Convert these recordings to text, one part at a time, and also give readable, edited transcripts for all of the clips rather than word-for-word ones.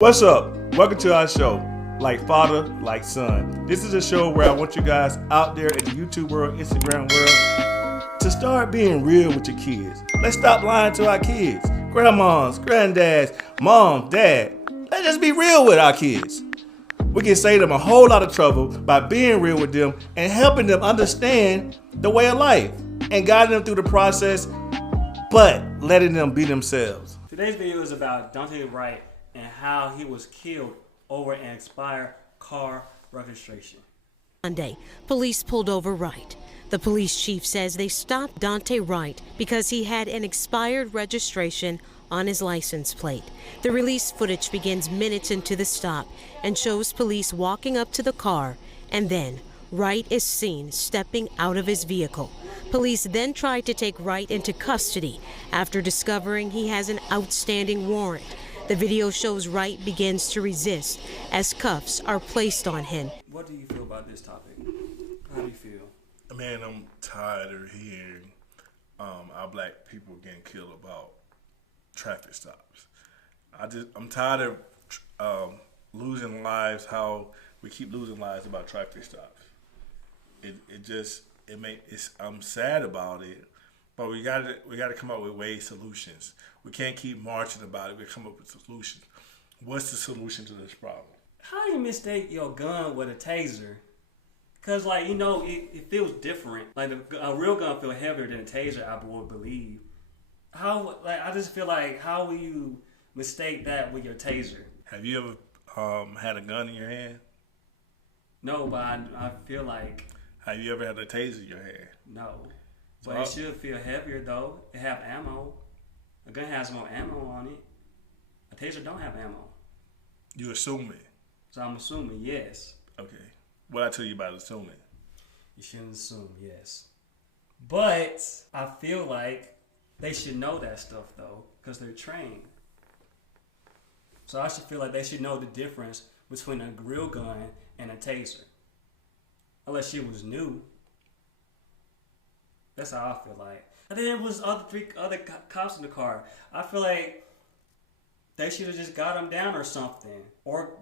What's up? Welcome to our show, Like Father, Like Son. This is a show where I want you guys out there in the YouTube world, Instagram world, to start being real with your kids. Let's stop lying to our kids. Grandmas, granddads, mom, dad. Let's just be real with our kids. We can save them a whole lot of trouble by being real with them and helping them understand the way of life and guiding them through the process, but letting them be themselves. Today's video is about Daunte Wright and how he was killed over an expired car registration. Monday, police pulled over Wright. The police chief says they stopped Daunte Wright because he had an expired registration on his license plate. The released footage begins minutes into the stop and shows police walking up to the car, and then Wright is seen stepping out of his vehicle. Police then tried to take Wright into custody after discovering he has an outstanding warrant. The video shows Wright begins to resist as cuffs are placed on him. What do you feel about this topic? How do you feel? Man, I'm tired of hearing our black people getting killed about traffic stops. I'm tired of losing lives. How we keep losing lives about traffic stops. I'm sad about it, but we got to come up with solutions. We can't keep marching about it. We come up with solutions. What's the solution to this problem? How do you mistake your gun with a taser? Because, it feels different. Like, a real gun feels heavier than a taser, I would believe. I just feel like, how will you mistake that with your taser? Have you ever had a gun in your hand? No, but I feel like... Have you ever had a taser in your hand? No. But it should feel heavier, though. It have ammo. A gun has more ammo on it. A taser don't have ammo. You assuming? So I'm assuming yes. Okay. What I tell you about assuming? You shouldn't assume yes. But I feel like they should know that stuff, though, because they're trained. So I should feel like they should know the difference between a real gun and a taser. Unless she was new. That's how I feel like. And then there was three other cops in the car. I feel like they should have just got him down or something, or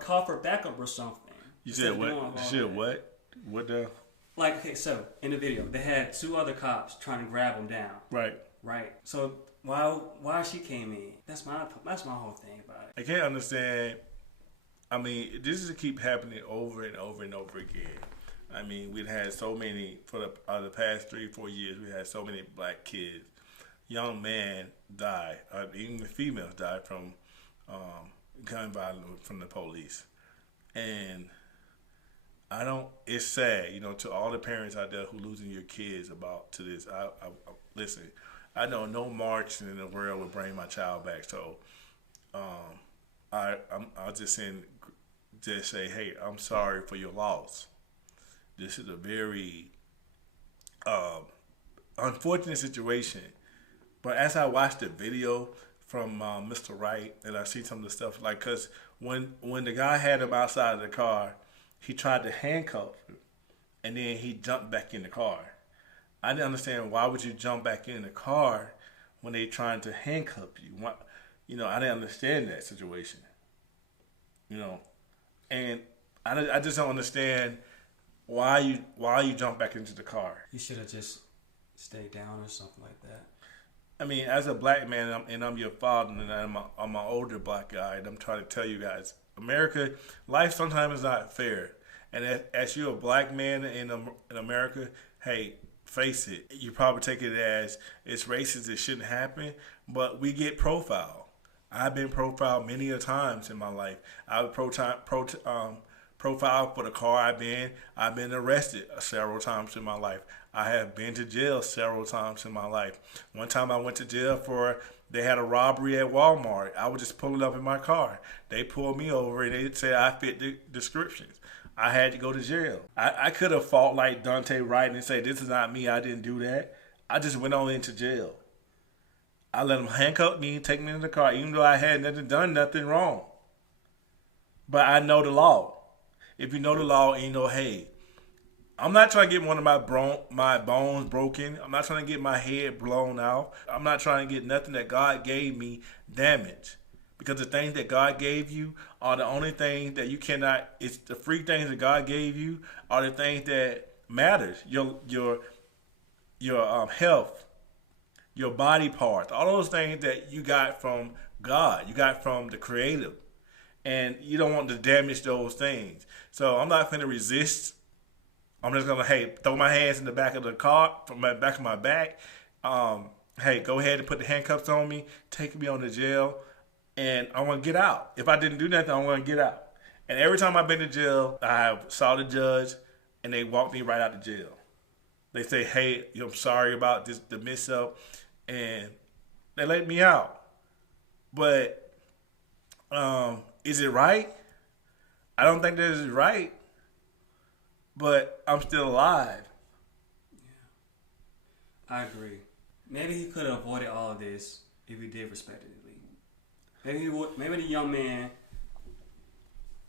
call for backup or something. You said what? You said what? What the? Like, okay, so in the video, they had two other cops trying to grab him down. Right. Right. So why she came in? That's my whole thing about it. I can't understand. I mean, this is keep happening over and over and over again. I mean, we've had so many, for the past 3-4 years, we had so many black kids, young men die, even the females die from gun violence from the police. And it's sad, to all the parents out there who losing your kids to this. Listen, I know no march in the world will bring my child back. So I'll just say, hey, I'm sorry for your loss. This is a very unfortunate situation. But as I watched the video from Mr. Wright, and I see some of the stuff, because when the guy had him outside of the car, he tried to handcuff him, and then he jumped back in the car. I didn't understand, why would you jump back in the car when they trying to handcuff you? I didn't understand that situation. And I just don't understand why you jump back into the car. You should have just stayed down or something like that. I mean, as a black man, I'm your father, and I'm an older black guy, and I'm trying to tell you guys, America, life sometimes is not fair. And as you're a black man in America, hey, face it. You probably take it as it's racist, it shouldn't happen, but we get profiled. I've been profiled many a times in my life. I was profiled for the car I've been arrested several times in my life. I have been to jail several times in my life. One time I went to jail they had a robbery at Walmart. I was just pulling up in my car. They pulled me over and they said I fit the descriptions. I had to go to jail. I could have fought like Daunte Wright and say, this is not me, I didn't do that. I just went on into jail. I let them handcuff me, take me in the car, even though I had done nothing wrong. But I know the law. If you know the law and you know, hey, I'm not trying to get one of my bones broken. I'm not trying to get my head blown out. I'm not trying to get nothing that God gave me damaged. Because the things that God gave you are the only things that you cannot. It's the free things that God gave you are the things that matters. Your health, your body parts, all those things that you got from God, you got from the Creator, and you don't want to damage those things. So I'm not going to resist. I'm just gonna throw my hands in the back of the car, from my back of my back. Go ahead and put the handcuffs on me, take me on to jail, and I want to get out. If I didn't do nothing, I want to get out. And every time I've been to jail, I have saw the judge, and they walk me right out of jail. They say, "Hey, I'm sorry about this, the mess up," and they let me out. But is it right? I don't think that is right. But I'm still alive. Yeah, I agree. Maybe he could have avoided all of this if he did respect it. Maybe the young man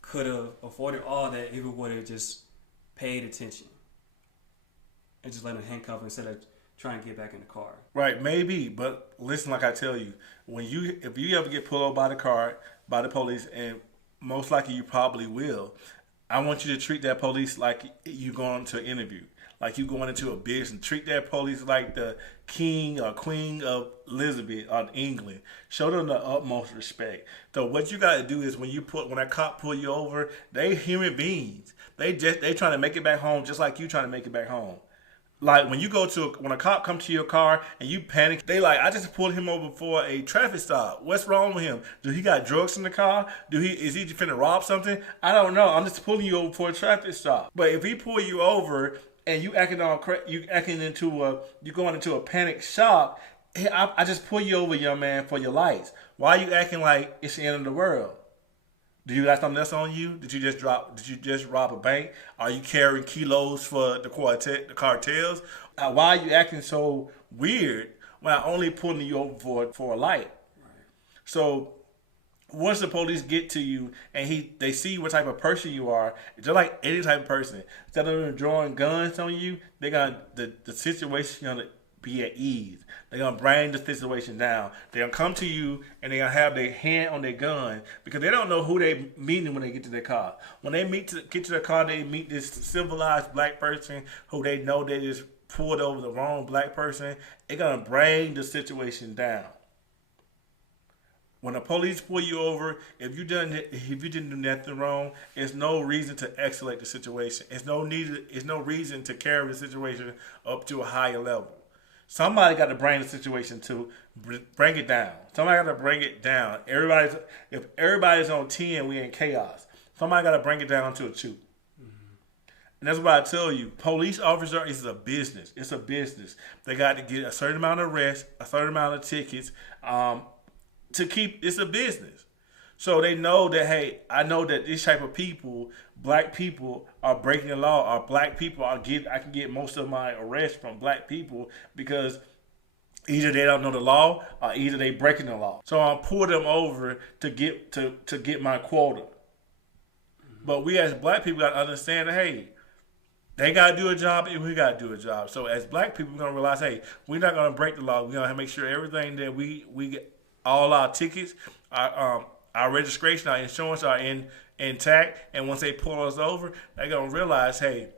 could have avoided all that if he would have just paid attention and just let him handcuff instead of trying to get back in the car. Right, maybe, but listen, like I tell you, if you ever get pulled over by the police, and most likely you probably will, I want you to treat that police like you going to an interview, like you going into a business. Treat that police like the king or queen of Elizabeth of England. Show them the utmost respect. So what you got to do is when a cop pull you over, they human beings. They trying to make it back home just like you trying to make it back home. Like when a cop comes to your car and you panic, they like, I just pulled him over for a traffic stop. What's wrong with him? Do he got drugs in the car? Is he finna rob something? I don't know. I'm just pulling you over for a traffic stop. But if he pull you over and you going into a panic shock, hey, I just pull you over, young man, for your lights. Why are you acting like it's the end of the world? Do you got something else on you? Did you just rob a bank? Are you carrying kilos for the cartels? Why are you acting so weird when I'm only pulling you over for a light? Right. So once the police get to you and they see what type of person you are, just like any type of person, instead of them drawing guns on you, they got the situation gonna be at ease. They're going to bring the situation down. They're going to come to you and they're going to have their hand on their gun because they don't know who they meeting when they get to their car. When they get to their car, they meet this civilized black person who they know they just pulled over the wrong black person. They're going to bring the situation down. When the police pull you over, if you didn't do nothing wrong, there's no reason to escalate the situation. There's no reason to carry the situation up to a higher level. Somebody got to bring the situation to bring it down. Somebody got to bring it down. If everybody's on 10, we in chaos. Somebody got to bring it down to a 2. Mm-hmm. And that's what I tell you. Police officer is a business. It's a business. They got to get a certain amount of arrests, a certain amount of tickets. It's a business. So they know that, hey, I know that this type of people, black people, are breaking the law, or black people, I can get most of my arrests from black people because either they don't know the law or either they breaking the law. So I'll pull them over to get my quota. Mm-hmm. But we as black people got to understand that, hey, they got to do a job and we got to do a job. So as black people, we're going to realize, hey, we're not going to break the law. We're going to make sure everything that we get, all our tickets, our registration, our insurance are intact, and once they pull us over, they're going to realize, hey,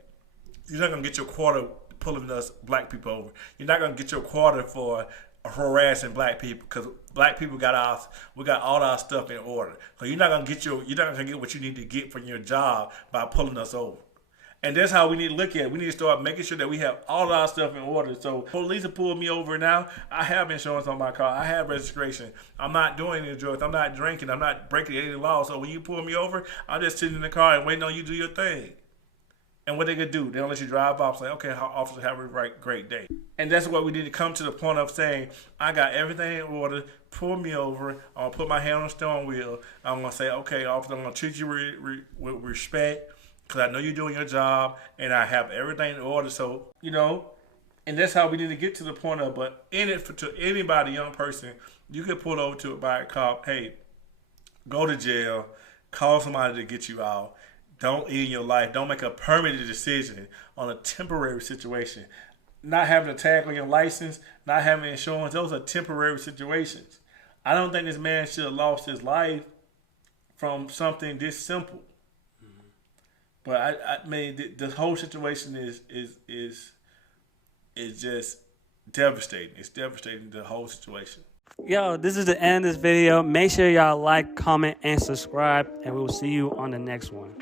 you're not going to get your quarter pulling us black people over. You're not going to get your quarter for harassing black people because black people got all our stuff in order. So you're not going to get what you need to get from your job by pulling us over. And that's how we need to look at it. We need to start making sure that we have all our stuff in order. So police have pulled me over now. I have insurance on my car. I have registration. I'm not doing any drugs. I'm not drinking. I'm not breaking any laws. So when you pull me over, I'm just sitting in the car and waiting on you to do your thing. And what they could do, they don't let you drive off. Say, okay, officer, have a great day. And that's what we need to come to the point of saying, I got everything in order. Pull me over. I'm going to put my hand on the steering wheel. I'm going to say, okay, officer, I'm going to treat you with respect. Because I know you're doing your job, and I have everything in order. So, and that's how we need to get to the point of, but to anybody, young person, you get pulled over by a cop, hey, go to jail, call somebody to get you out. Don't end your life. Don't make a permanent decision on a temporary situation. Not having a tag on your license, not having insurance, those are temporary situations. I don't think this man should have lost his life from something this simple. But I mean, the whole situation is just devastating. It's devastating, the whole situation. Yo, this is the end of this video. Make sure y'all like, comment, and subscribe, and we will see you on the next one.